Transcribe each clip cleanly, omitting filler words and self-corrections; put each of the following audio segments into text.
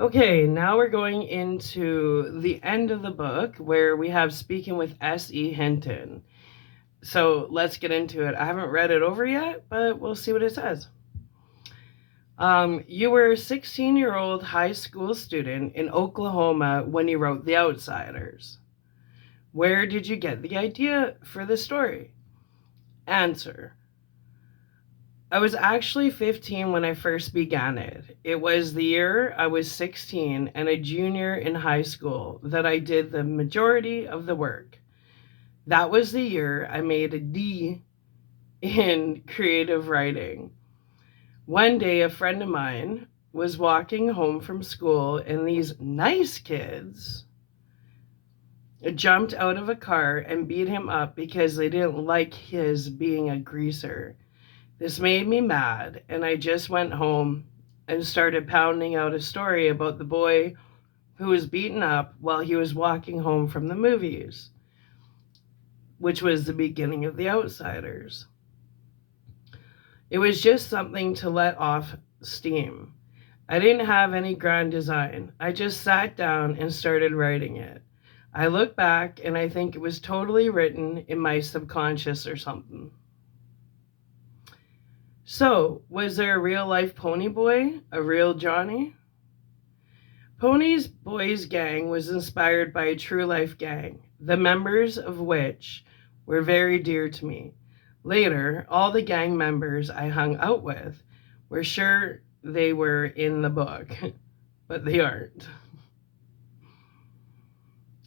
Okay, now we're going into the end of the book where we have Speaking with S.E. Hinton. So let's get into it. I haven't read it over yet, but we'll see what it says. You were a 16-year-old high school student in Oklahoma when you wrote The Outsiders. Where did you get the idea for the story? Answer. I was actually 15 when I first began it. It was the year I was 16 and a junior in high school that I did the majority of the work. That was the year I made a D in creative writing. One day, a friend of mine was walking home from school, and these nice kids jumped out of a car and beat him up because they didn't like his being a greaser. This made me mad, and I just went home and started pounding out a story about the boy who was beaten up while he was walking home from the movies, which was the beginning of The Outsiders. It was just something to let off steam. I didn't have any grand design. I just sat down and started writing it. I look back and I think it was totally written in my subconscious or something. So, was there a real life pony boy? A real Johnny? Pony's Boys Gang was inspired by a true life gang, the members of which were very dear to me. Later, all the gang members I hung out with were sure they were in the book, but they aren't.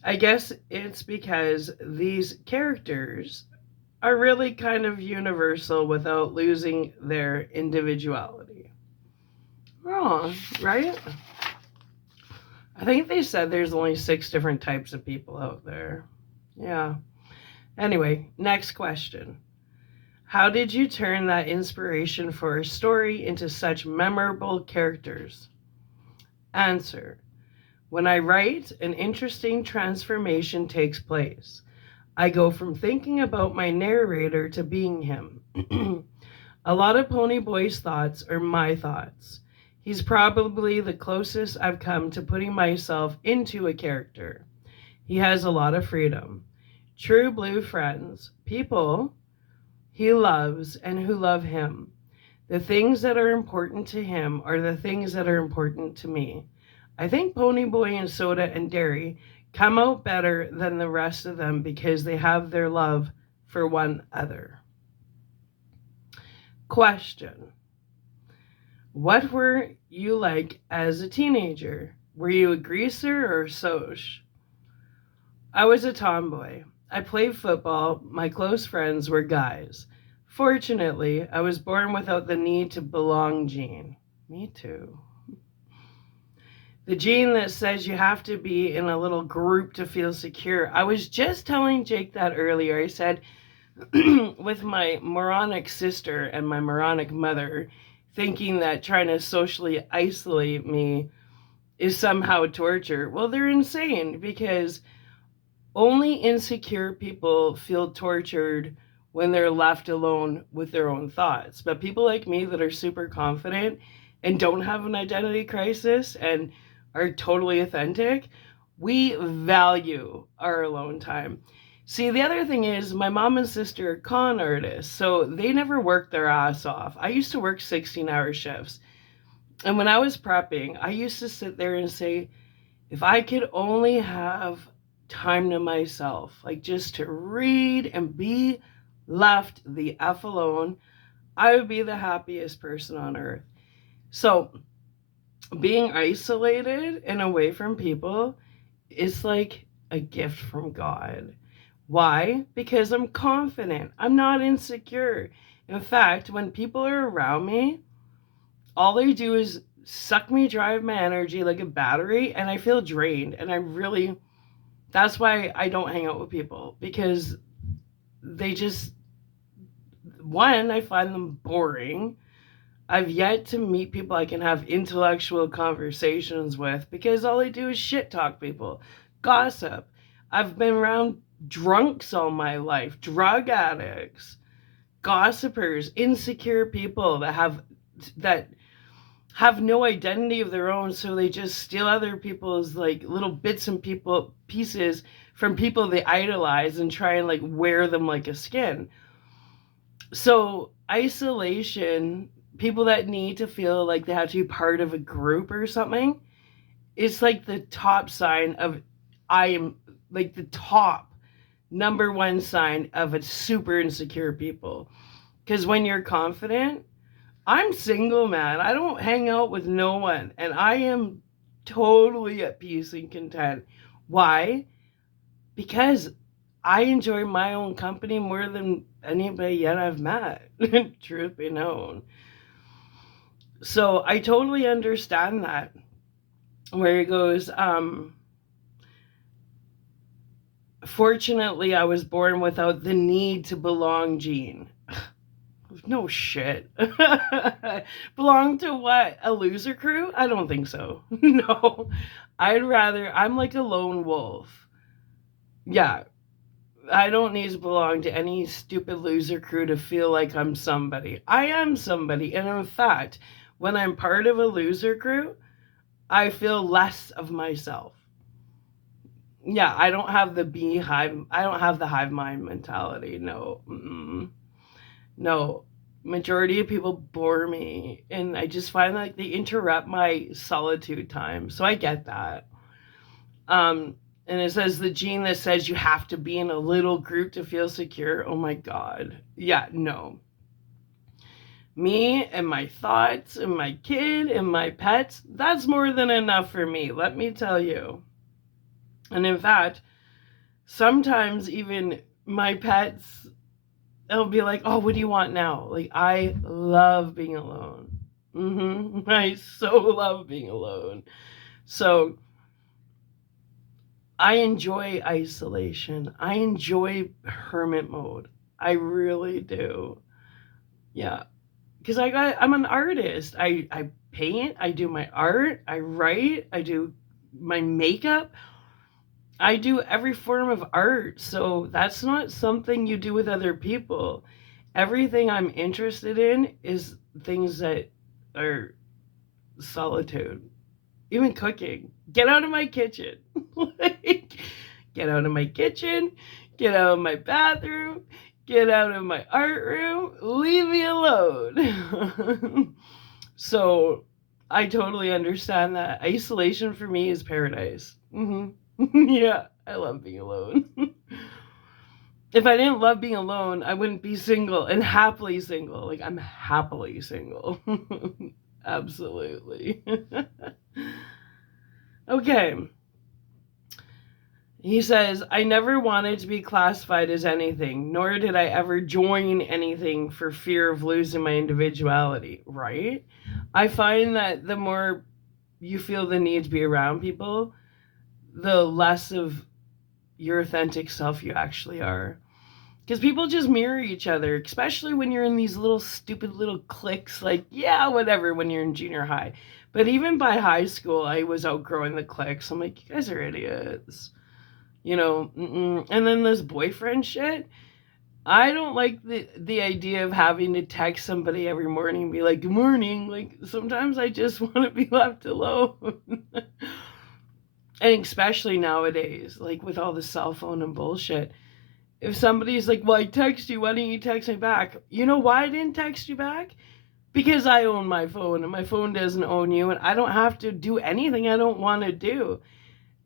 I guess it's because these characters are really kind of universal without losing their individuality. Oh, right? I think they said there's only 6 different types of people out there. Yeah. Anyway, next question. How did you turn that inspiration for a story into such memorable characters? Answer. When I write, an interesting transformation takes place. I go from thinking about my narrator to being him. A lot of Ponyboy's thoughts are my thoughts. He's probably the closest I've come to putting myself into a character. He has a lot of freedom. True blue friends, people he loves and who love him. The things that are important to him are the things that are important to me. I think Ponyboy and Soda and Dairy come out better than the rest of them because they have their love for one another. Question. What were you like as a teenager? Were you a greaser or soch? I was a tomboy. I played football. My close friends were guys. Fortunately, I was born without the need to belong gene. Me too. The gene that says you have to be in a little group to feel secure. I was just telling Jake that earlier. I said, with my moronic sister and my moronic mother, thinking that trying to socially isolate me is somehow torture. Well, they're insane because only insecure people feel tortured when they're left alone with their own thoughts. But people like me that are super confident and don't have an identity crisis and are totally authentic, we value our alone time. See, the other thing is, my mom and sister are con artists, so they never work their ass off. I used to work 16-hour shifts. And when I was prepping, I used to sit there and say, if I could only have time to myself, like just to read and be left the F alone, I would be the happiest person on earth. So, being isolated and away from people is like a gift from God. Why? Because I'm confident. I'm not insecure. In fact, when people are around me, all they do is suck me dry of my energy like a battery, and I feel drained. And I really, that's why I don't hang out with people because they just, one, I find them boring. I've yet to meet people I can have intellectual conversations with because all they do is shit talk people, gossip. I've been around drunks all my life, drug addicts, gossipers, insecure people that have no identity of their own, so they just steal other people's like little bits and pieces from people they idolize and try and like wear them like a skin. So isolation, people that need to feel like they have to be part of a group or something, it's like the top sign of I am like the top number one sign of a super insecure people. Because when you're confident, I'm single, man. I don't hang out with no one, and I am totally at peace and content. Why? Because I enjoy my own company more than anybody yet I've met. Truth be known. So I totally understand that. Where he goes, fortunately, I was born without the need to belong gene. No shit. Belong to what? A loser crew? I don't think so. No. I'm like a lone wolf. Yeah. I don't need to belong to any stupid loser crew to feel like I'm somebody. I am somebody. And in fact, when I'm part of a loser crew, I feel less of myself. Yeah, I don't have the beehive. I don't have the hive mind mentality. No. Mm-mm. No. Majority of people bore me, and I just find like they interrupt my solitude time. So I get that. Um, and it says the gene that says you have to be in a little group to feel secure. Oh my god. Yeah, no. Me and my thoughts and my kid and my pets, that's more than enough for me, let me tell you. And in fact, sometimes even my pets, they'll be like, oh, what do you want now? Like, I love being alone. I so love being alone. So I enjoy isolation. I enjoy hermit mode. I really do. Yeah. Because I'm an artist. I paint, I do my art, I write, I do my makeup. I do every form of art. So that's not something you do with other people. Everything I'm interested in is things that are solitude. Even cooking. Get out of my kitchen. Like, get out of my kitchen. Get out of my bathroom. Get out of my art room. Leave me alone. So I totally understand that. Isolation for me is paradise. Yeah, I love being alone. If I didn't love being alone, I wouldn't be single and happily single. Like, I'm happily single. Absolutely. Okay. He says, I never wanted to be classified as anything, nor did I ever join anything for fear of losing my individuality, right? I find that the more you feel the need to be around people, the less of your authentic self you actually are. Because people just mirror each other, especially when you're in these little stupid little cliques, like, yeah, whatever, when you're in junior high. But even by high school, I was outgrowing the cliques. I'm like, you guys are idiots. You know, and then this boyfriend shit. I don't like the idea of having to text somebody every morning and be like, good morning. Like, sometimes I just want to be left alone. And especially nowadays, like with all the cell phone and bullshit. If somebody's like, well, I text you, why didn't you text me back? You know why I didn't text you back? Because I own my phone and my phone doesn't own you, and I don't have to do anything I don't want to do.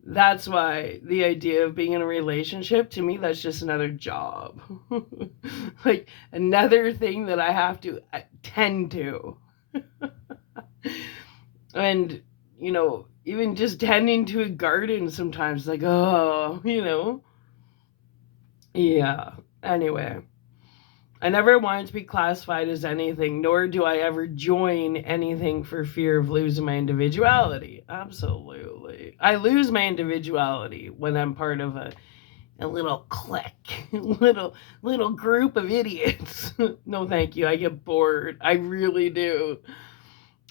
That's why the idea of being in a relationship, to me, that's just another job. Like another thing that I have to tend to. And, you know, even just tending to a garden sometimes, like, oh, you know. Yeah. Anyway, I never wanted to be classified as anything, nor do I ever join anything for fear of losing my individuality. Absolutely. I lose my individuality when I'm part of a little clique, little group of idiots. No, thank you. I get bored. I really do.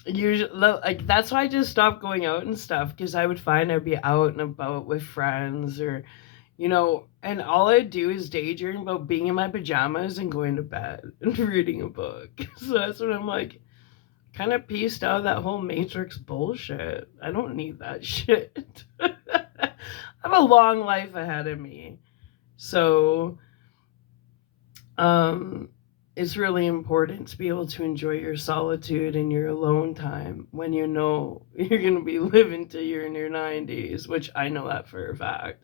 Usually, like, that's why I just stopped going out and stuff, because I would find I'd be out and about with friends, or, you know, and all I do is daydream about being in my pajamas and going to bed and reading a book. So that's what I'm like, kind of pieced out that whole Matrix bullshit. I don't need that shit. I have a long life ahead of me. So, um, it's really important to be able to enjoy your solitude and your alone time when you know you're going to be living till you're in your 90s, which I know that for a fact.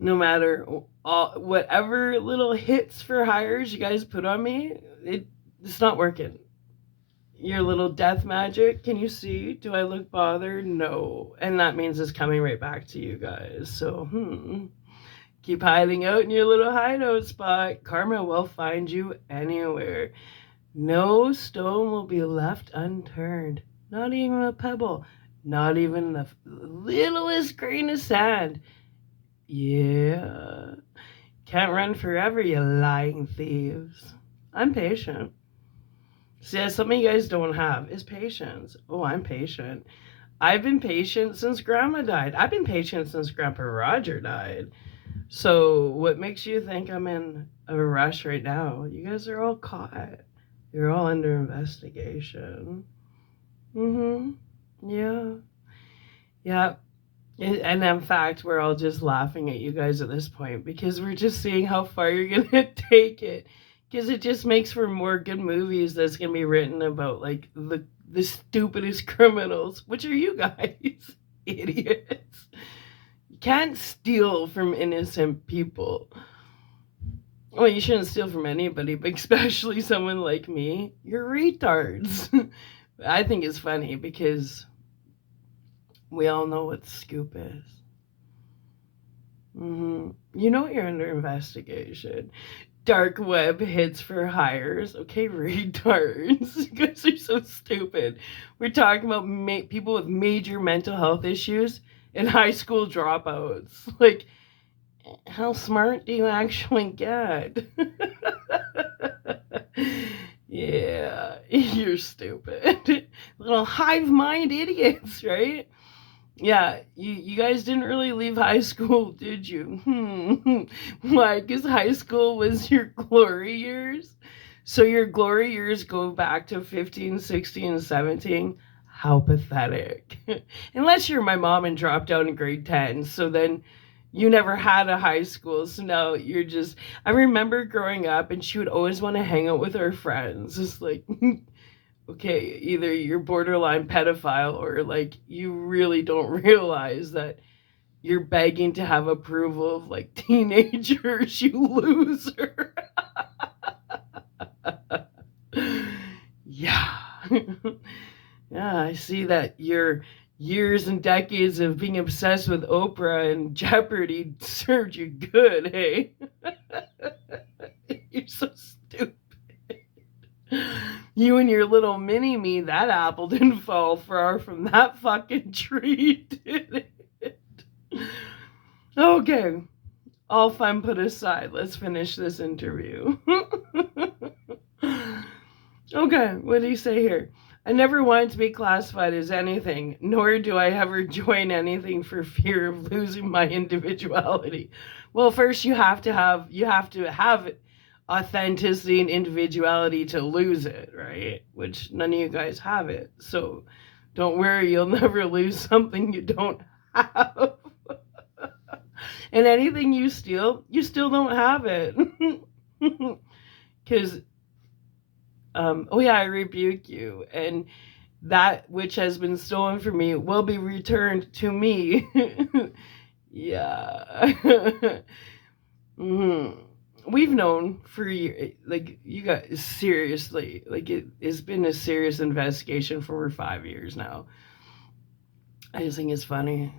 No matter whatever little hits for hires you guys put on me, it's not working. Your little death magic, can you see? Do I look bothered? No. And that means it's coming right back to you guys. So, keep hiding out in your little hideout spot. Karma will find you anywhere. No stone will be left unturned. Not even a pebble. Not even the littlest grain of sand. Yeah. Can't run forever, you lying thieves. I'm patient. See, that's something you guys don't have is patience. Oh, I'm patient. I've been patient since Grandma died. I've been patient since Grandpa Roger died. So what makes you think I'm in a rush right now? You guys are all caught. You're all under investigation. Yeah. Yeah. And in fact, we're all just laughing at you guys at this point because we're just seeing how far you're going to take it. Because it just makes for more good movies that's going to be written about, like, the stupidest criminals, which are you guys, idiots. You can't steal from innocent people. Well, you shouldn't steal from anybody, but especially someone like me. You're retards. I think it's funny because we all know what scoop is. You know you're under investigation. Dark web hits for hires. Okay, retards. You guys are so stupid. We're talking about people with major mental health issues and high school dropouts. Like, how smart do you actually get? Yeah, you're stupid. Little hive mind idiots, right? Yeah, you guys didn't really leave high school, did you? Why? Because high school was your glory years? So your glory years go back to 15, 16, 17? How pathetic. Unless you're my mom and dropped out in grade 10, so then you never had a high school, so now you're just... I remember growing up, and she would always want to hang out with her friends. It's like... Okay, either you're borderline pedophile or like you really don't realize that you're begging to have approval of like teenagers, you loser. Yeah. Yeah, I see that your years and decades of being obsessed with Oprah and Jeopardy served you good, hey? You're so stupid. You and your little mini-me, that apple didn't fall far from that fucking tree, did it? Okay, all fun put aside, let's finish this interview. Okay, what do you say here? I never wanted to be classified as anything, nor do I ever join anything for fear of losing my individuality. Well, first you have to have authenticity and individuality to lose it, right? Which none of you guys have it. So don't worry, you'll never lose something you don't have. And anything you steal, you still don't have it. Because, oh yeah, I rebuke you. And that which has been stolen from me will be returned to me. Yeah. We've known for years, like, you guys, seriously, like, it's been a serious investigation for over 5 years now. I just think it's funny.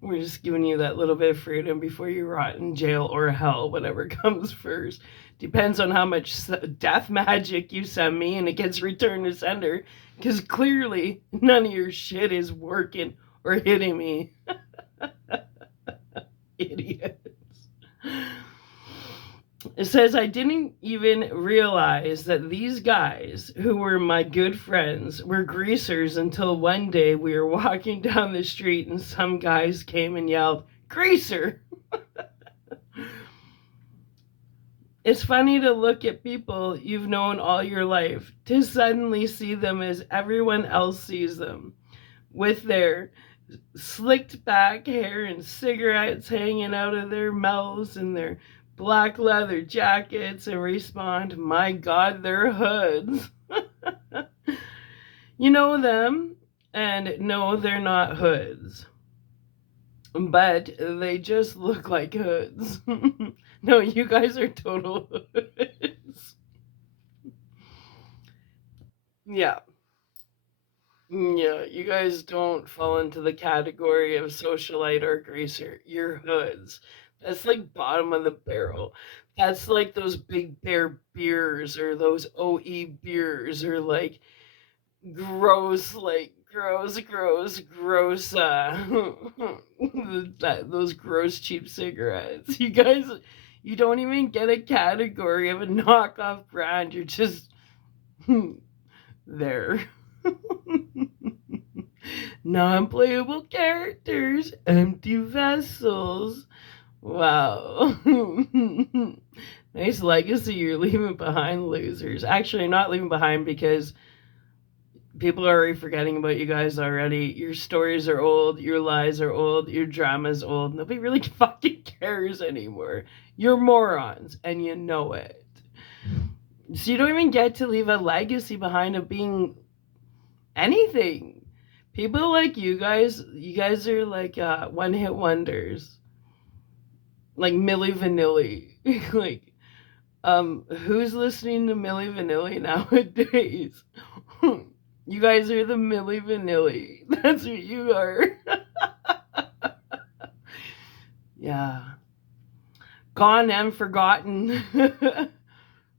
We're just giving you that little bit of freedom before you rot in jail or hell, whatever comes first. Depends on how much death magic you send me, and it gets returned to sender, because clearly none of your shit is working or hitting me. Idiots. It says, I didn't even realize that these guys, who were my good friends, were greasers until one day we were walking down the street and some guys came and yelled, "Greaser!" It's funny to look at people you've known all your life to suddenly see them as everyone else sees them, with their slicked back hair and cigarettes hanging out of their mouths and their black leather jackets, and respond, my God, they're hoods. You know them, and no, they're not hoods, but they just look like hoods. No, you guys are total hoods. Yeah. Yeah, you guys don't fall into the category of socialite or greaser. You're hoods. That's like bottom of the barrel. That's like those big bear beers or those OE beers or like gross, gross, those gross cheap cigarettes. You guys, you don't even get a category of a knockoff brand. You're just there. Non-playable characters, empty vessels. Wow. Nice legacy you're leaving behind, losers. Actually, not leaving behind because people are already forgetting about you guys already. Your stories are old, your lies are old, your drama's old. Nobody really fucking cares anymore. You're morons, and you know it. So you don't even get to leave a legacy behind of being anything. People like you guys are like one hit wonders. Like Milli Vanilli. Like, who's listening to Milli Vanilli nowadays? You guys are the Milli Vanilli. That's what you are. Yeah. Gone and forgotten.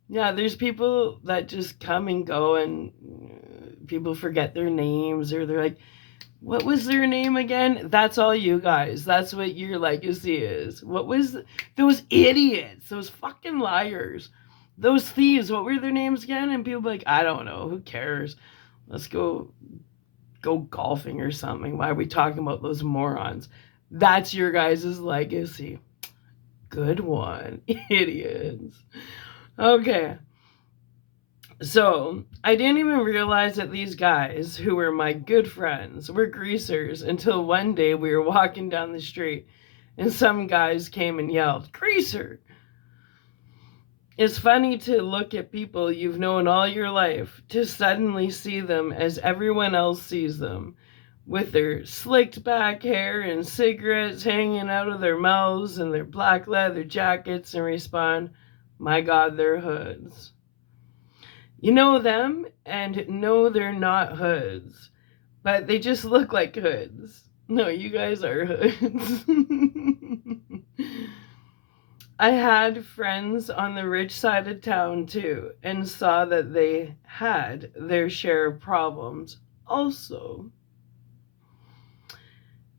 Yeah, there's people that just come and go, and people forget their names, or they're like, what was their name again? That's all you guys. That's what your legacy is. What was those idiots, those fucking liars, those thieves? What were their names again? And people be like, I don't know. Who cares? Let's go golfing or something. Why are we talking about those morons? That's your guys' legacy. Good one, idiots. Okay. So, I didn't even realize that these guys, who were my good friends, were greasers until one day we were walking down the street and some guys came and yelled, Greaser! It's funny to look at people you've known all your life to suddenly see them as everyone else sees them, with their slicked back hair and cigarettes hanging out of their mouths and their black leather jackets, and respond, my God, they're hoods. You know them, and no, they're not hoods, but they just look like hoods. No, you guys are hoods. I had friends on the rich side of town too, and saw that they had their share of problems also.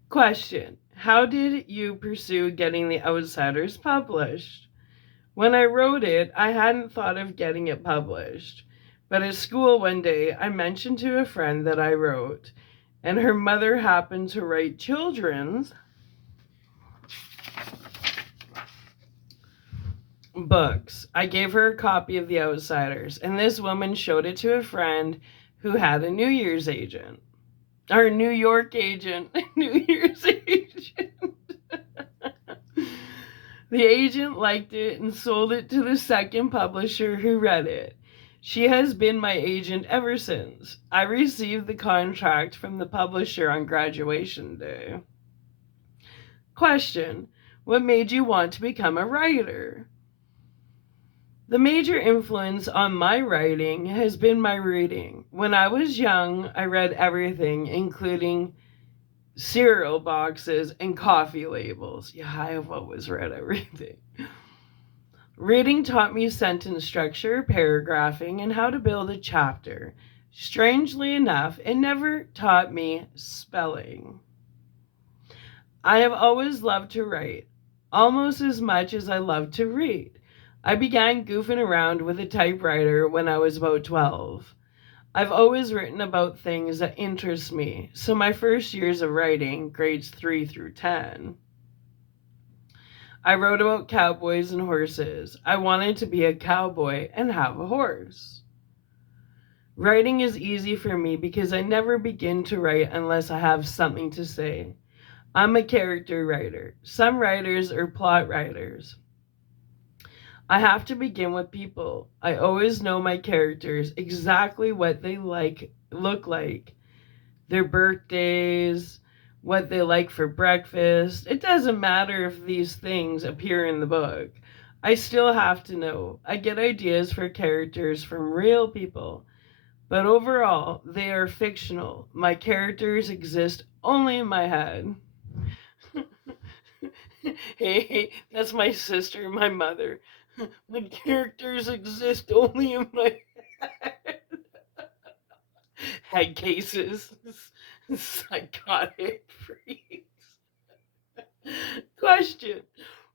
Question: how did you pursue getting The Outsiders published? When I wrote it, I hadn't thought of getting it published. But at school one day, I mentioned to a friend that I wrote, and her mother happened to write children's books. I gave her a copy of The Outsiders, and this woman showed it to a friend who had a New Year's agent. Or New York agent. New Year's agent. The agent liked it and sold it to the second publisher who read it. She has been my agent ever since. I received the contract from the publisher on graduation day. Question: what made you want to become a writer? The major influence on my writing has been my reading. When I was young, I read everything, including cereal boxes and coffee labels. Yeah, I have always read everything. Reading taught me sentence structure, paragraphing, and how to build a chapter. Strangely enough, it never taught me spelling. I have always loved to write, almost as much as I love to read. I began goofing around with a typewriter when I was about 12. I've always written about things that interest me, so my first years of writing, grades 3 through 10, I wrote about cowboys and horses. I wanted to be a cowboy and have a horse. Writing is easy for me because I never begin to write unless I have something to say. I'm a character writer. Some writers are plot writers. I have to begin with people. I always know my characters, exactly what they look like, their birthdays, what they like for breakfast. It doesn't matter if these things appear in the book. I still have to know. I get ideas for characters from real people, but overall, they are fictional. My characters exist only in my head. Hey, that's my sister, my mother. The characters exist only in my head cases. Psychotic freaks. Question.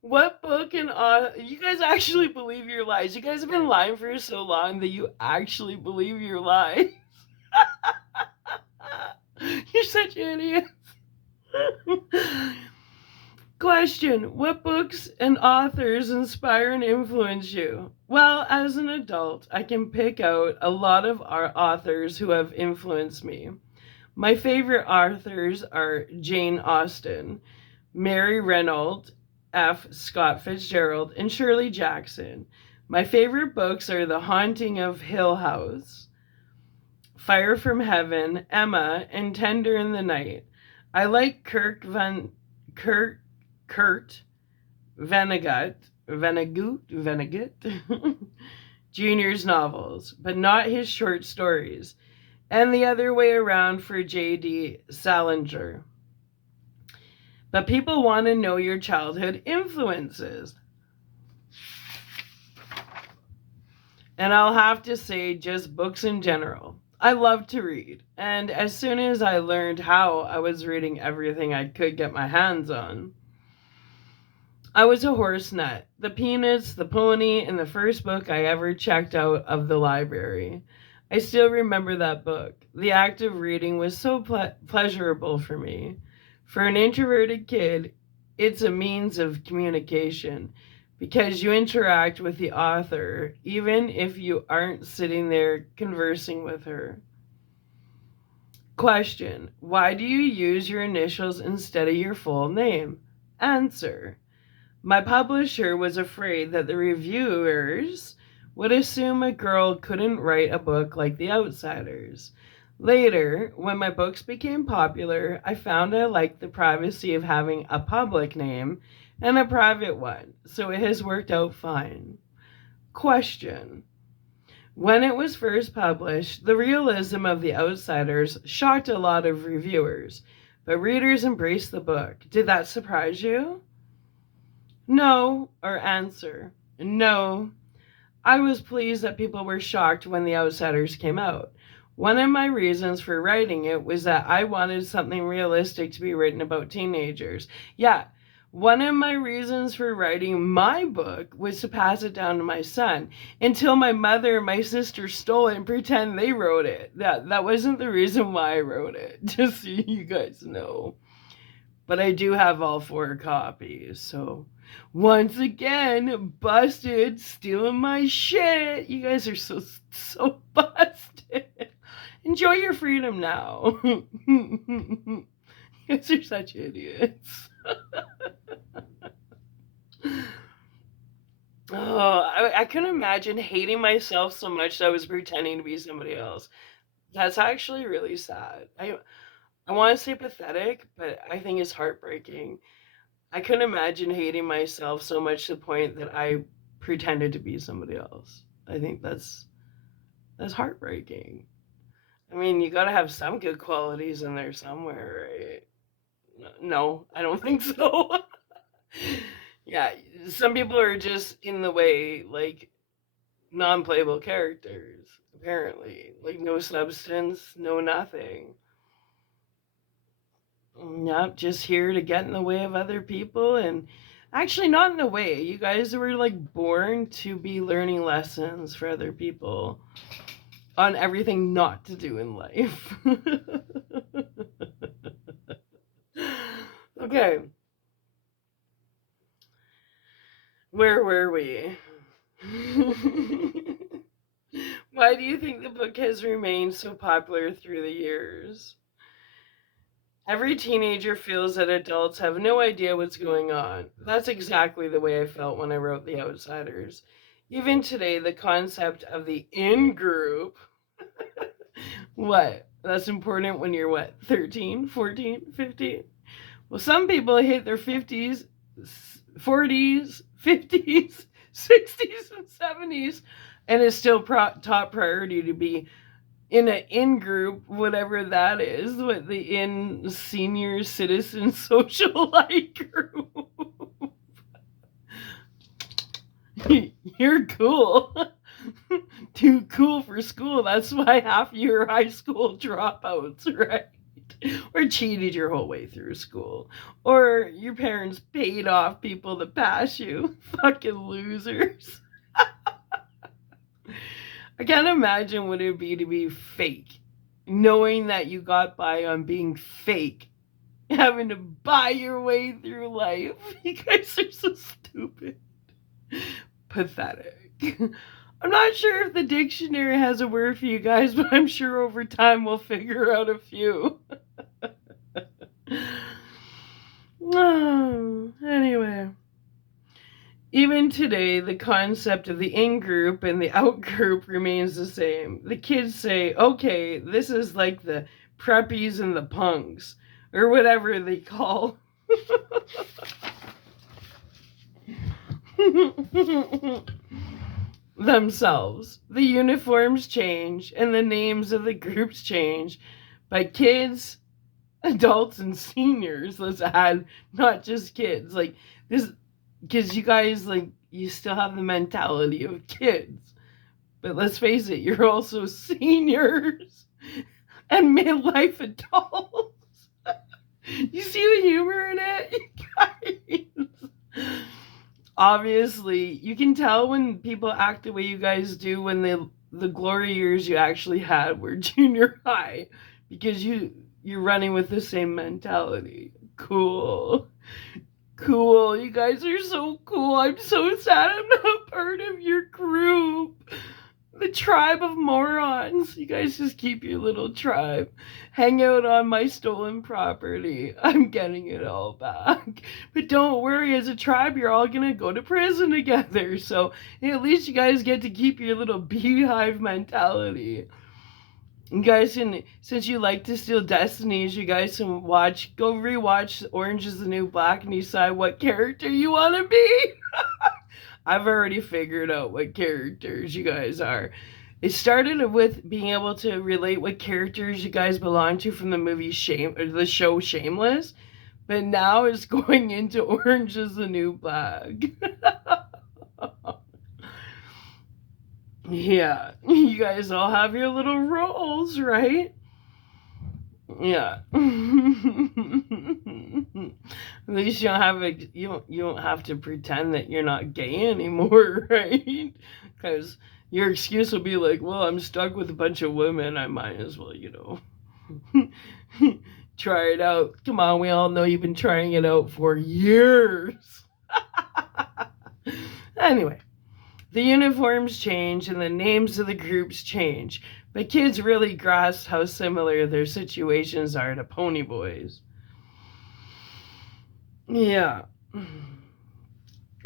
What book and you guys actually believe your lies? You guys have been lying for so long that you actually believe your lies. You're such idiots. Question. What books and authors inspire and influence you? Well, as an adult, I can pick out a lot of our authors who have influenced me. My favorite authors are Jane Austen, Mary Renault, F. Scott Fitzgerald, and Shirley Jackson. My favorite books are The Haunting of Hill House, Fire from Heaven, Emma, and Tender in the Night. I like Kurt Vonnegut Jr.'s novels, but not his short stories, and the other way around for J.D. Salinger. But people want to know your childhood influences. And I'll have to say, just books in general. I love to read, and as soon as I learned how, I was reading everything I could get my hands on. I was a horse nut. The Peanuts, the Pony, and the first book I ever checked out of the library. I still remember that book. The act of reading was so pleasurable for me. For an introverted kid, it's a means of communication because you interact with the author even if you aren't sitting there conversing with her. Question. Why do you use your initials instead of your full name? Answer. My publisher was afraid that the reviewers would assume a girl couldn't write a book like The Outsiders. Later, when my books became popular, I found I liked the privacy of having a public name and a private one, so it has worked out fine. Question. When it was first published, the realism of The Outsiders shocked a lot of reviewers, but readers embraced the book. Did that surprise you? No, or answer. No. I was pleased that people were shocked when The Outsiders came out. One of my reasons for writing it was that I wanted something realistic to be written about teenagers. Yeah, one of my reasons for writing my book was to pass it down to my son until my mother and my sister stole it and pretend they wrote it. That wasn't the reason why I wrote it, just so you guys know. But I do have all 4 copies, so once again, busted, stealing my shit. You guys are so busted. Enjoy your freedom now. You guys are such idiots. I couldn't imagine hating myself so much that I was pretending to be somebody else. That's actually really sad. I want to say pathetic, but I think it's heartbreaking. I couldn't imagine hating myself so much to the point that I pretended to be somebody else. I think that's heartbreaking. I mean, you gotta have some good qualities in there somewhere, right? No, I don't think so. Yeah, some people are just in the way, like non-playable characters, apparently. Like no substance, no nothing. Yep, just here to get in the way of other people and actually not in the way. You guys were like born to be learning lessons for other people on everything not to do in life. Okay. Where were we? Why do you think the book has remained so popular through the years? Every teenager feels that adults have no idea what's going on. That's exactly the way I felt when I wrote The Outsiders. Even today, the concept of the in group, what? That's important when you're what, 13, 14, 15? Well, some people hit their 50s, 40s, 50s, 60s, and 70s, and it's still top priority to be in an in group, whatever that is, what the in senior citizen socialite group. You're cool. Too cool for school. That's why half your high school dropouts, right? Or cheated your whole way through school. Or your parents paid off people to pass you. Fucking losers. I can't imagine what it would be to be fake. Knowing that you got by on being fake. Having to buy your way through life. You guys are so stupid. Pathetic. I'm not sure if the dictionary has a word for you guys, but I'm sure over time we'll figure out a few. Anyway. Even today, the concept of the in-group and the out-group remains the same. The kids say, okay, this is like the preppies and the punks, or whatever they call themselves. The uniforms change, and the names of the groups change, but kids, adults, and seniors, let's add, not just kids, like this. Because you guys, like, you still have the mentality of kids. But let's face it, you're also seniors and midlife adults. You see the humor in it, you guys? Obviously, you can tell when people act the way you guys do when the glory years you actually had were junior high. Because you're running with the same mentality. Cool. Cool. You guys are so cool. I'm so sad I'm not part of your group. The tribe of morons. You guys just keep your little tribe. Hang out on my stolen property. I'm getting it all back. But don't worry, as a tribe, you're all gonna go to prison together. So at least you guys get to keep your little beehive mentality. You guys can, since you like to steal destinies, you guys can go rewatch Orange is the New Black and decide what character you want to be. I've already figured out what characters you guys are. It started with being able to relate what characters you guys belong to from the movie the show Shameless, but now it's going into Orange is the New Black. Yeah, you guys all have your little roles, right? Yeah. At least you don't have to pretend that you're not gay anymore, right? Because your excuse will be like, well, I'm stuck with a bunch of women. I might as well, try it out. Come on, we all know you've been trying it out for years. Anyway. The uniforms change and the names of the groups change, but kids really grasp how similar their situations are to Pony Boys. Yeah.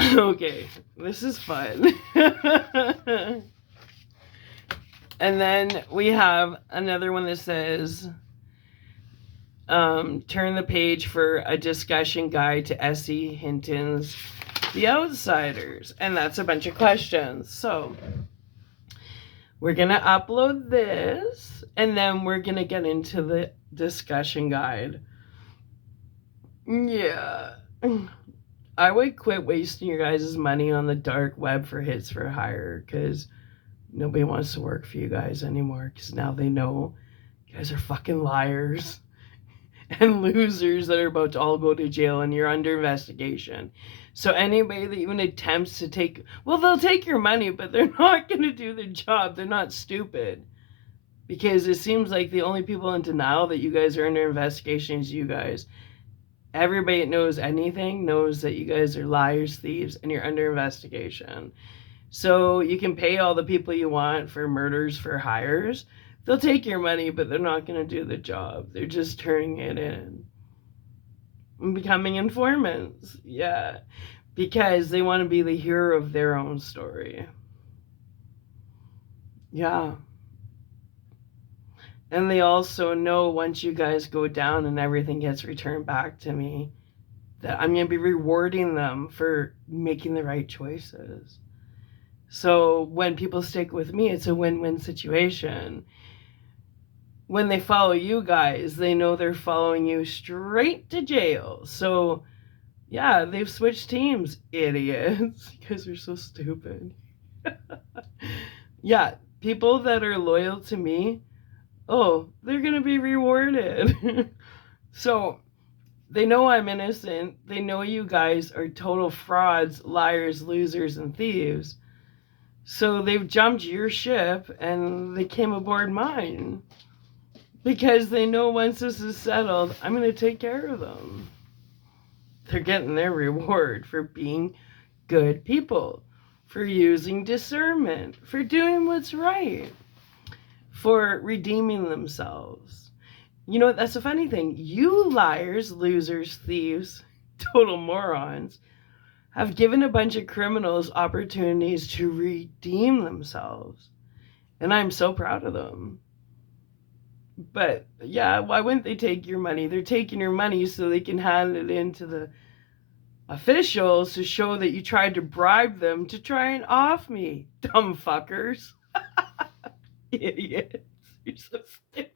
Okay, this is fun. And then we have another one that says, turn the page for a discussion guide to S.E. Hinton's The Outsiders, and that's a bunch of questions. So we're gonna upload this and then we're gonna get into the discussion guide. Yeah, I would quit wasting your guys' money on the dark web for hits for hire, because nobody wants to work for you guys anymore, because now they know you guys are fucking liars and losers that are about to all go to jail and you're under investigation. So anybody that even attempts to they'll take your money, but they're not going to do their job. They're not stupid. Because it seems like the only people in denial that you guys are under investigation is you guys. Everybody that knows anything knows that you guys are liars, thieves, and you're under investigation. So you can pay all the people you want for murders for hires. They'll take your money, but they're not going to do the job. They're just turning it in and becoming informants. Yeah. Because they want to be the hero of their own story. Yeah. And they also know once you guys go down and everything gets returned back to me, that I'm going to be rewarding them for making the right choices. So when people stick with me, it's a win-win situation. When they follow you guys, they know they're following you straight to jail. So, yeah, they've switched teams, idiots. You guys are so stupid. Yeah, people that are loyal to me, oh, they're going to be rewarded. So, they know I'm innocent. They know you guys are total frauds, liars, losers, and thieves. So they've jumped your ship and they came aboard mine. Because they know once this is settled, I'm going to take care of them. They're getting their reward for being good people, for using discernment, for doing what's right, for redeeming themselves. You know, that's a funny thing. You liars, losers, thieves, total morons, have given a bunch of criminals opportunities to redeem themselves. And I'm so proud of them. But yeah, why wouldn't they take your money? They're taking your money so they can hand it in to the officials to show that you tried to bribe them to try and off me. Dumb fuckers. Idiots. You're so stupid.